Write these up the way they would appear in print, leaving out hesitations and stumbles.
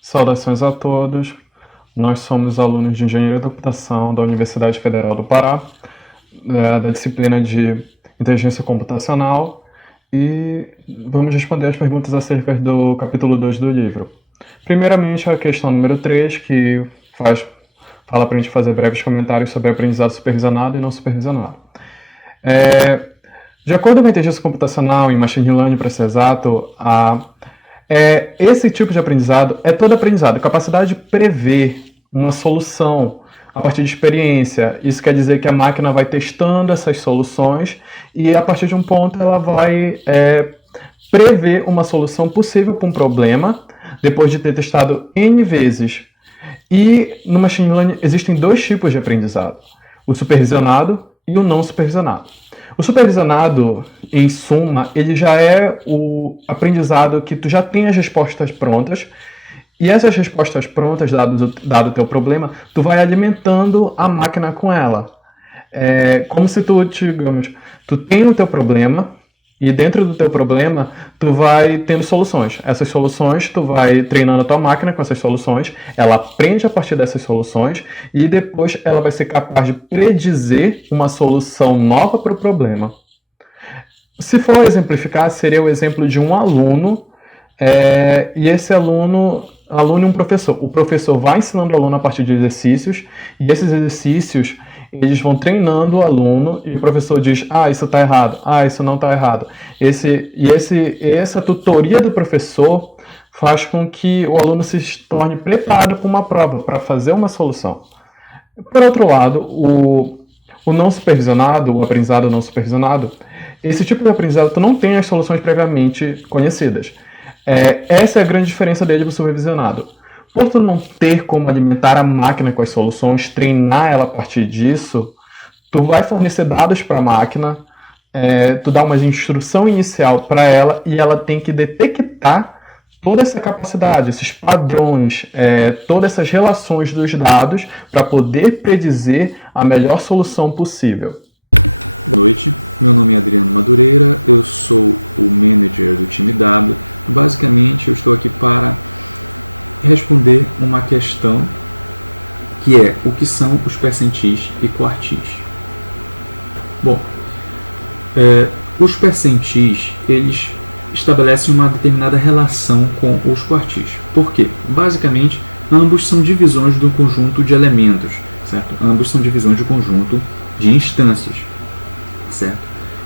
Saudações a todos. Nós somos alunos de Engenharia da Computação da Universidade Federal do Pará, da disciplina de Inteligência Computacional, e vamos responder as perguntas acerca do capítulo 2 do livro. Primeiramente, a questão número 3, que fala para a gente fazer breves comentários sobre aprendizado supervisionado e não supervisionado. De acordo com a inteligência computacional e machine learning, para ser exato, esse tipo de aprendizado é todo aprendizado, a capacidade de prever uma solução a partir de experiência. Isso quer dizer que a máquina vai testando essas soluções e a partir de um ponto ela vai prever uma solução possível para um problema depois de ter testado N vezes. E no machine learning existem dois tipos de aprendizado, o supervisionado e o não supervisionado. O supervisionado, em suma, ele já é o aprendizado que tu já tem as respostas prontas, e essas respostas prontas, dado o teu problema, tu vai alimentando a máquina com ela. É como se digamos, tu tem o teu problema, e dentro do teu problema, tu vai tendo soluções. Essas soluções, tu vai treinando a tua máquina com essas soluções, ela aprende a partir dessas soluções, e depois ela vai ser capaz de predizer uma solução nova para o problema. Se for exemplificar, seria o exemplo de um aluno, e esse aluno e um professor. O professor vai ensinando o aluno a partir de exercícios, e esses exercícios eles vão treinando o aluno, e o professor diz, isso está errado, isso não está errado. Essa tutoria do professor faz com que o aluno se torne preparado para uma prova, para fazer uma solução. Por outro lado, o não supervisionado, o aprendizado não supervisionado, esse tipo de aprendizado tu não tem as soluções previamente conhecidas. Essa é a grande diferença dele do supervisionado. Por tu não ter como alimentar a máquina com as soluções, treinar ela a partir disso, tu vai fornecer dados para a máquina, tu dá uma instrução inicial para ela e ela tem que detectar toda essa capacidade, esses padrões, todas essas relações dos dados para poder predizer a melhor solução possível. Boa noite, meu nome é Adriano Madureira, eu sou o manager do time W. Basicamente, eu estou aqui para responder uma questão que é o que são os percentis e quartis. Bom, os percentis, eles estabelecem uma determinada relação com os quartis. Por quê? Basicamente, ambos são divisões do conjunto de elementos, certo? Ambos são divisões de conjunto de instâncias, certo?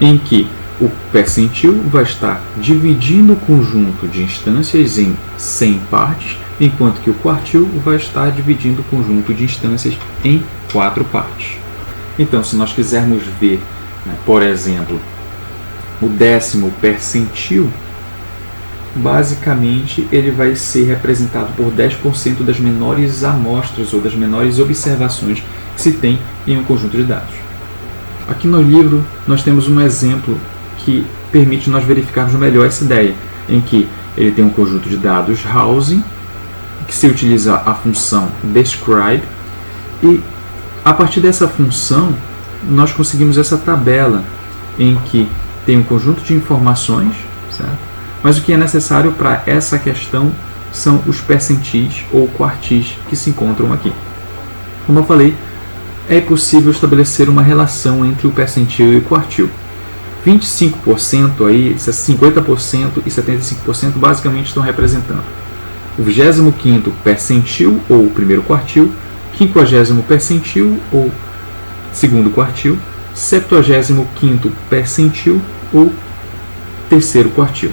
Em que o percentil vai estar dividindo o conjunto de instâncias em 100 partes, enquanto que o quartil vai estar dividindo o conjunto de instâncias em 4 partes. Então, se nós quisermos ver, por exemplo, o décimo percentil, basicamente ele vai ser representado por 10% das menores amostras ou das menores observações que se tem em um conjunto de dados. Aqui no livro nós temos um exemplo que permite nós verificarmos melhor essa ideia, em que ele tem um conjunto de dados housing, que se utiliza a função describe, e a partir dessa função nós conseguimos essa tabela em que tem um conjunto de informações, certo? Mas o que é necessário para essa questão são os percentis ou quartis que se encontram aqui. Como eu falei, é possível estabelecer uma relação entre o percentil e o quartil. 25% aí, 50% e 75% basicamente estão representando o 25º percentil ou primeiro quartil, 50º percentil ou segundo quartil, 75º percentil ou terceiro quartil.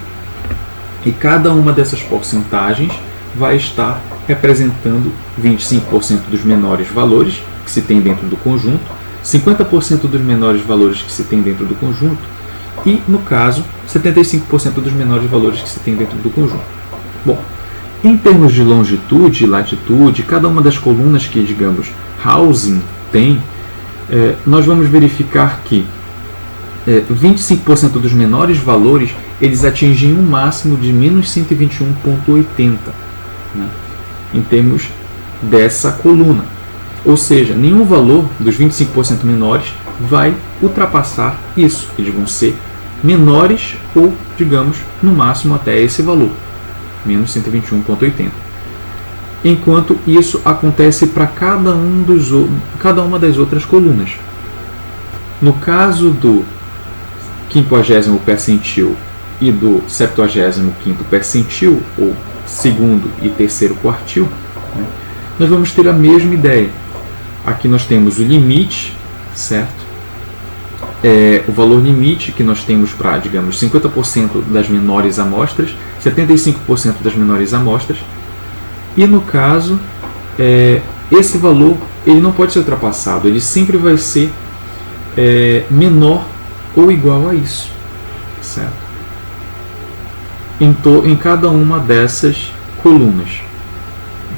E cada uma dessas porcentagens vai estar representando 25% dos menores valores que se tem dentro do conjunto, 50% dos menores valores que se tem dentro do conjunto e, no caso, 75% dos menores valores que se tem dentro do conjunto. Bom, em termos de longitude e latitude, cada uma das colunas que, digamos, housing tem, nós vamos verificar que 25% dos menores valores eles atingem um máximo de menos 121,80, né, em termos dessa coluna. Ou seja, nenhum valor dos 25% menores vai ultrapassar isso. Eles vão ser menores ou, digamos, no máximo até esse valor, menos 121,80. enquanto isso acontece para cada uma das outras colunas. No caso do 50º percentil e do 75º percentil, ou segundo e terceiro quartil, né, nós vamos ter a mesma ideia. Aqui nós temos o limite, certo? O valor limite que nós temos para, digamos, 50% das menores amostras, 75% das menores amostras, e no caso, esse valor ele não pode ser ultrapassado, ele sempre vai ser menor ou igual a isso, certo? Em cada uma dessas colunas,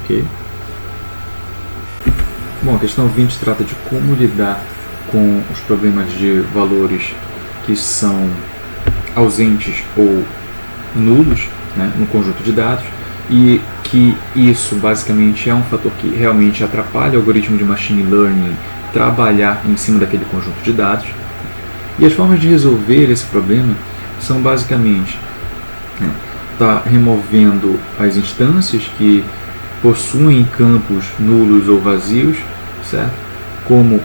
ok? Bom, a questão 20 trata de como lidar com os problemas de valores que são ausentes ou nulos, né, no conjunto de dados, e que isso basicamente é um fator que realmente atrapalha o algoritmo de machine learning trabalhar em cima daquele conjunto de dados. E as formas de resolver esse problema são basicamente removendo as instâncias que possuem campos nulos ou vazios, certo? Como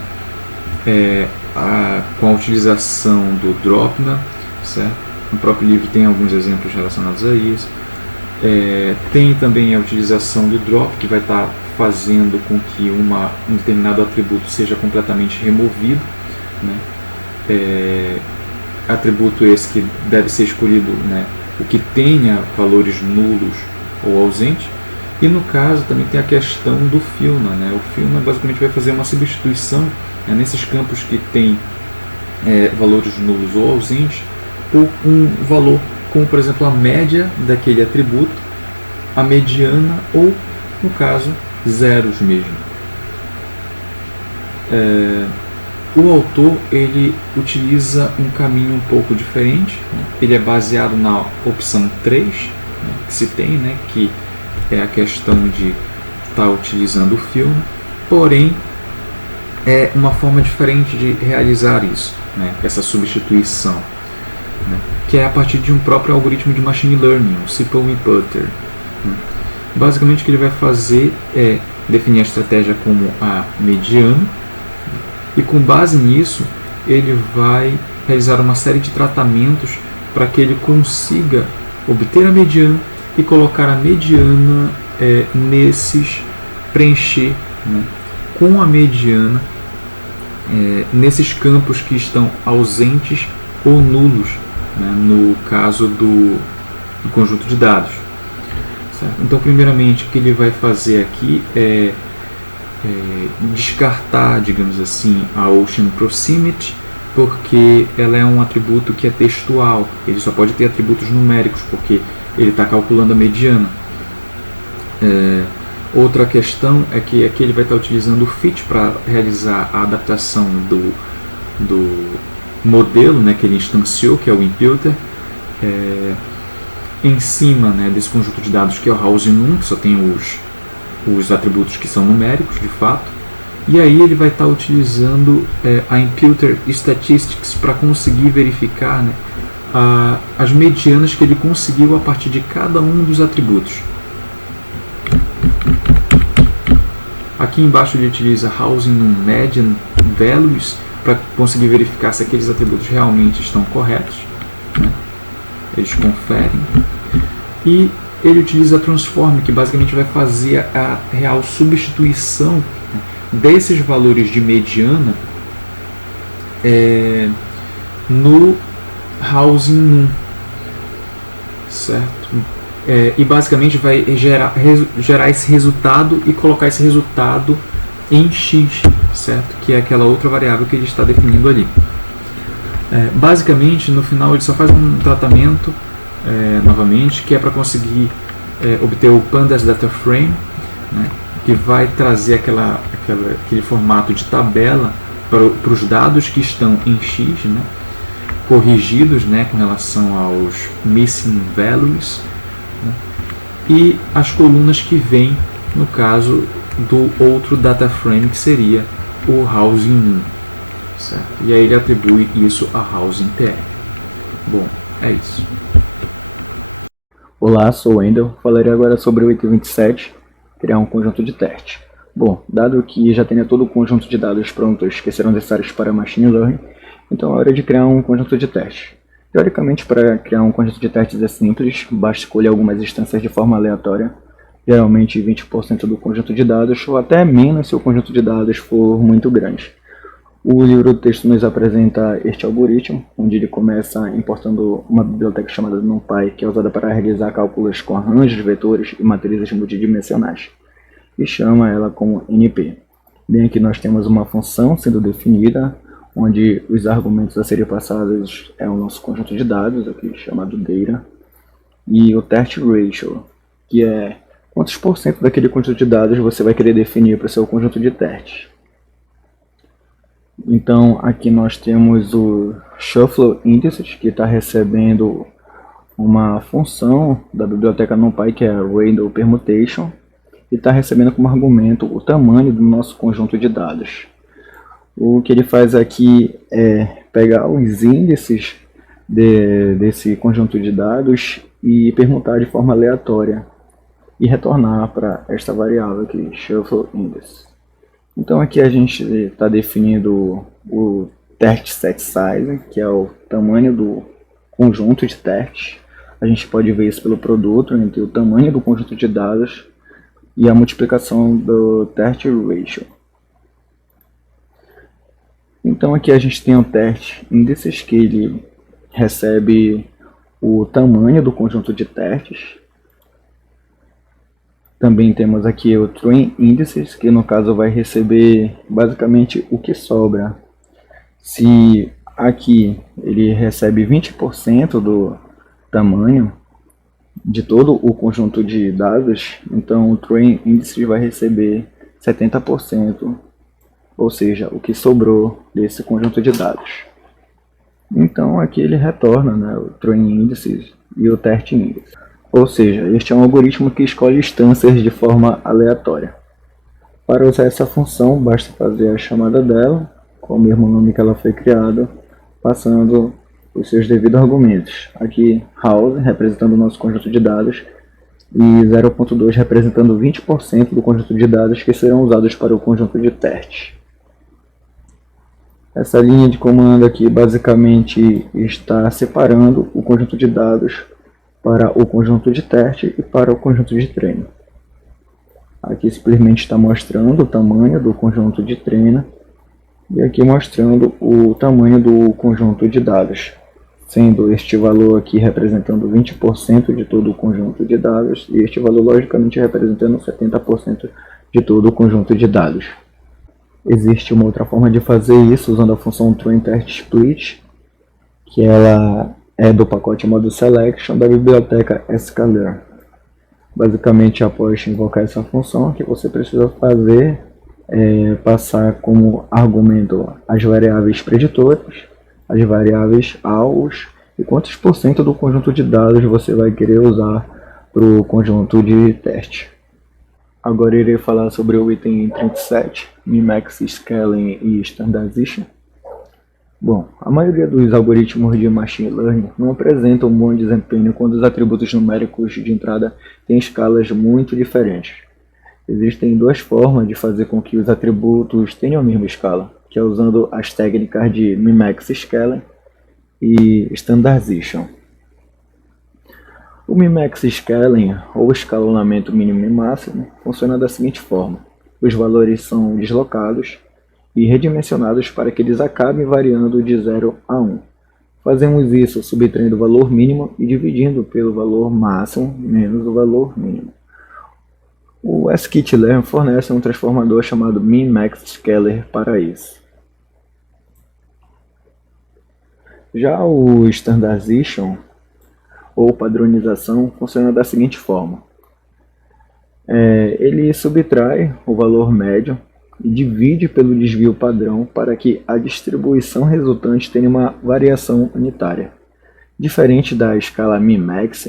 com a utilização do Dropna, certo? No próprio livro tem alguns exemplos relacionados a isso. Tem também a utilização do drop, que vai estar fazendo com que um determinado atributo seja completamente removido, né? Atributo esse que deve ser escolhido, né, o que tenha valores nulos ou ausentes. E no caso também tem a questão do Filna, né? O Filna basicamente vai fazer uma substituição, né, nesses campos que tem valores nulos ou ausentes por um valor como, por exemplo, a média daquele atributo, a mediana ou, no caso, zeros mesmo. O autor ele utiliza um caminho um pouco diferente, né? Ele é baseado na opção 3, né, que se tem, né, que é a questão de estar utilizando o filme, porém é uma forma diferente de realizar isso, né, essa substituição, né, que é a partir de um próprio algoritmo de machine learning, o Simple Imputer. Né. Basicamente o que ele vai fazer é definir a estratégia como a mediana, e com base nisso ele vai realizar uma série de tratamentos para que ele consiga obter a mediana e colocar a mediana preencher, né, com a mediana nesses campos que estão ausentes ou nulos, né, no caso do conjunto de dados. Certo? Então, primeiramente, o que ele vai fazer aqui é descartar, digamos assim, a Ocean Proximity, porque ela é um atributo que é textual, ele só pode ter atributos numéricos, porque ele está calculando a mediana. Outra questão é que aqui ele vai estar utilizando o fit para realizar a adaptação do modelo, né, que ele instanciou, que é o imputer, em cima, né, desse conjunto de dados que é o housing 1, que só tem os atributos que são numéricos de fato, e aí ele vai estar utilizando a imputer statistics para conseguir verificar, né, as medianas que ele conseguiu a partir de cada um dos atributos. Aqui embaixo ele utiliza housing median values para conseguir verificar se aqueles atributos realmente estão corretos, né? Eles conferem. E ele utiliza a transform, que basicamente vai fazer a real substituição desses valores de mediana no housing 1, certo? E basicamente vai gerar esse resultado e colocar esse resultado em x, certo? Que é aquela outra variável que ele está definindo ali. Basicamente, no final, ele só faz um tratamento novamente, que é para conseguir obter o Pandas Data Frame, né, que vai trazer aquele formato de tabela para os dados que estão em x, né, corrigidos, né, com relação aos missing values, né, e as colunas que vêm no caso do outro data frame, que seria o housing 1, certo? E aí ele atribui isso a housing tr. Bom, é isso. Olá, sou o Wendel. Falarei agora sobre o item 27, criar um conjunto de teste. Bom, dado que já tenha todo o conjunto de dados prontos que serão necessários para Machine Learning, então é hora de criar um conjunto de testes. Teoricamente, para criar um conjunto de testes é simples, basta escolher algumas instâncias de forma aleatória, geralmente 20% do conjunto de dados, ou até menos se o conjunto de dados for muito grande. O livro do texto nos apresenta este algoritmo, onde ele começa importando uma biblioteca chamada NumPy, que é usada para realizar cálculos com arranjos, vetores e matrizes multidimensionais, e chama ela como NP. Bem, aqui nós temos uma função sendo definida, onde os argumentos a serem passados é o nosso conjunto de dados, aqui chamado data, e o test ratio, que é quantos por cento daquele conjunto de dados você vai querer definir para o seu conjunto de testes. Então aqui nós temos o shuffle indices, que está recebendo uma função da biblioteca NumPy, que é random permutation, e está recebendo como argumento o tamanho do nosso conjunto de dados. O que ele faz aqui é pegar os índices desse conjunto de dados e permutar de forma aleatória e retornar para esta variável aqui, shuffle index. Então aqui a gente está definindo o test set size, que é o tamanho do conjunto de testes. A gente pode ver isso pelo produto entre o tamanho do conjunto de dados e a multiplicação do test ratio. Então aqui a gente tem o test indices, que ele recebe o tamanho do conjunto de testes. Também temos aqui o train indices, que no caso vai receber basicamente o que sobra. Se aqui ele recebe 20% do tamanho de todo o conjunto de dados, então o train indices vai receber 70%, ou seja, o que sobrou desse conjunto de dados. Então aqui ele retorna, né, o train indices e o test index. Ou seja, este é um algoritmo que escolhe instâncias de forma aleatória. Para usar essa função, basta fazer a chamada dela, com o mesmo nome que ela foi criada, passando os seus devidos argumentos. Aqui, house, representando o nosso conjunto de dados, e 0.2 representando 20% do conjunto de dados que serão usados para o conjunto de teste. Essa linha de comando aqui basicamente está separando o conjunto de dados para o conjunto de teste e para o conjunto de treino. Aqui simplesmente está mostrando o tamanho do conjunto de treino e aqui mostrando o tamanho do conjunto de dados, sendo este valor aqui representando 20% de todo o conjunto de dados e este valor logicamente representando 70% de todo o conjunto de dados. Existe uma outra forma de fazer isso usando a função train_test_split, que ela é do pacote model selection da biblioteca sklearn. Basicamente, após invocar essa função, o que você precisa fazer é passar como argumento as variáveis preditoras, as variáveis alvos e quantos por cento do conjunto de dados você vai querer usar para o conjunto de teste. Agora irei falar sobre o item 37, Min-Max Scaling e Standardization. Bom, a maioria dos algoritmos de Machine Learning não apresentam um bom desempenho quando os atributos numéricos de entrada têm escalas muito diferentes. Existem duas formas de fazer com que os atributos tenham a mesma escala, que é usando as técnicas de Min-Max Scaling e Standardization. O Min-Max Scaling, ou escalonamento mínimo e máximo, funciona da seguinte forma. Os valores são deslocados e redimensionados para que eles acabem variando de 0 a 1. Fazemos isso subtraindo o valor mínimo e dividindo pelo valor máximo menos o valor mínimo. O scikit-learn fornece um transformador chamado Min-Max Scaler para isso. Já o Standardization, ou padronização, funciona da seguinte forma. Ele subtrai o valor médio e divide pelo desvio padrão para que a distribuição resultante tenha uma variação unitária. Diferente da escala Min-Max,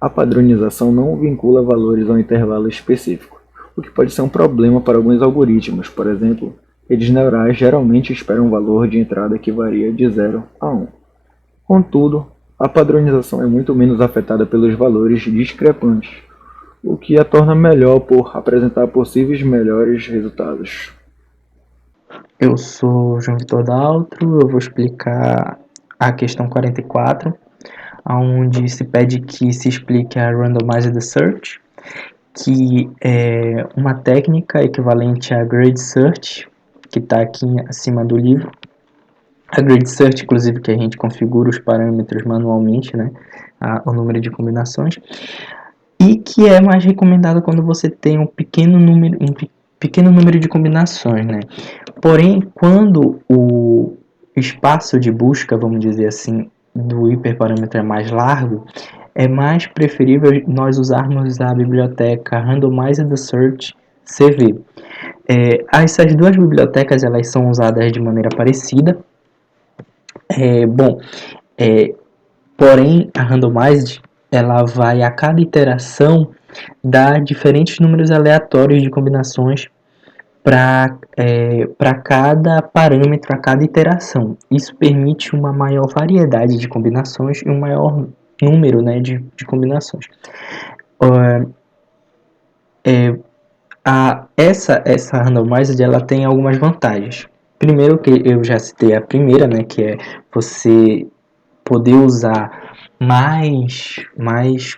a padronização não vincula valores a um intervalo específico, o que pode ser um problema para alguns algoritmos. Por exemplo, redes neurais geralmente esperam um valor de entrada que varia de 0 a 1. Contudo, a padronização é muito menos afetada pelos valores discrepantes, o que a torna melhor por apresentar possíveis melhores resultados. Eu sou João Vitor Daltro, eu vou explicar a questão 44, onde se pede que se explique a Randomized Search, que é uma técnica equivalente a Grid Search, que está aqui acima do livro. A Grid Search, inclusive, que a gente configura os parâmetros manualmente, né, o número de combinações, e que é mais recomendado quando você tem um pequeno número de combinações, né? Porém, quando o espaço de busca, vamos dizer assim, do hiperparâmetro é mais largo, é mais preferível nós usarmos a biblioteca Randomized Search CV. Essas duas bibliotecas elas são usadas de maneira parecida. Porém, a Randomized ela vai a cada iteração dar diferentes números aleatórios de combinações para cada parâmetro, a cada iteração. Isso permite uma maior variedade de combinações e um maior número, né, de combinações. Essa randomized ela tem algumas vantagens. Primeiro, que eu já citei a primeira, né, que é você poder usar mais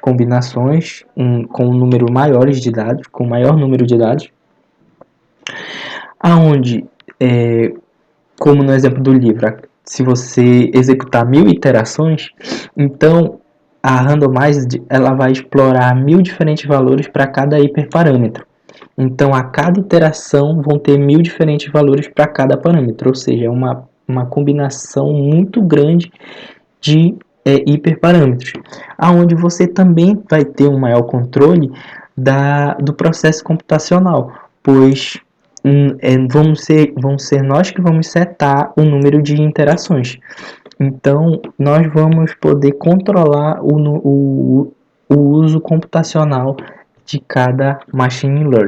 combinações com um número maiores de dados, com maior número de dados, aonde, como no exemplo do livro, se você executar 1000 iterações, então a randomized ela vai explorar 1000 diferentes valores para cada hiperparâmetro. Então, a cada iteração vão ter 1000 diferentes valores para cada parâmetro, ou seja, é uma combinação muito grande de hiperparâmetros, aonde você também vai ter um maior controle do processo computacional, pois vamos ser nós que vamos setar o número de interações. Então, nós vamos poder controlar o uso computacional de cada machine learning.